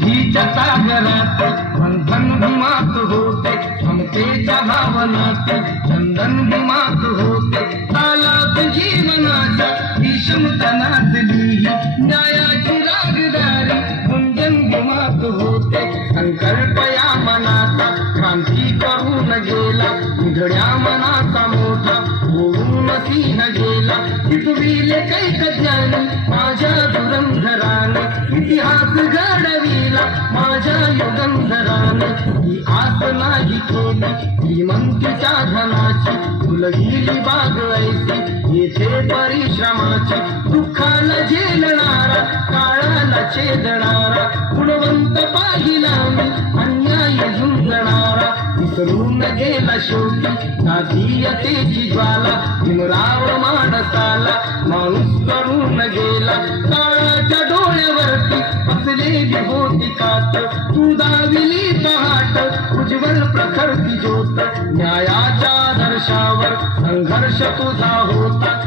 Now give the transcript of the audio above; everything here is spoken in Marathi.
बुद्धीच्या सागरात बंधन मात होते क्षमतेच्या भावनात चंदन मात होते. तालात जीवनाच्या विषमतनातली न्यायाची रागदारी गुंजन मात होते. संकल्प या मनाचा क्रांती करून गेला उघड्या मनाचा मोठा होऊन सिंह गेला. तिथविले कैक ज्ञानी घडविला माझ्या युगंधराने ही आत नाही केली श्रीमंतीच्या धनाची फुलगिरी बाग ऐसी येथे परिश्रमाची दुःखाला झेलणारा काळाला छेदणारा गुणवंत पाहिला मी अन्याय झुंजणारा विसरून गेला शेवटी नातीयतेची ज्वाला भीमराव माणसाला माणूस करून गेला. डोळ्यावरती असलेली होती कात तू दाविली पहाट उज्ज्वल प्रखर ती ज्योत न्यायाच्या आदर्शावर संघर्ष तुझा होता.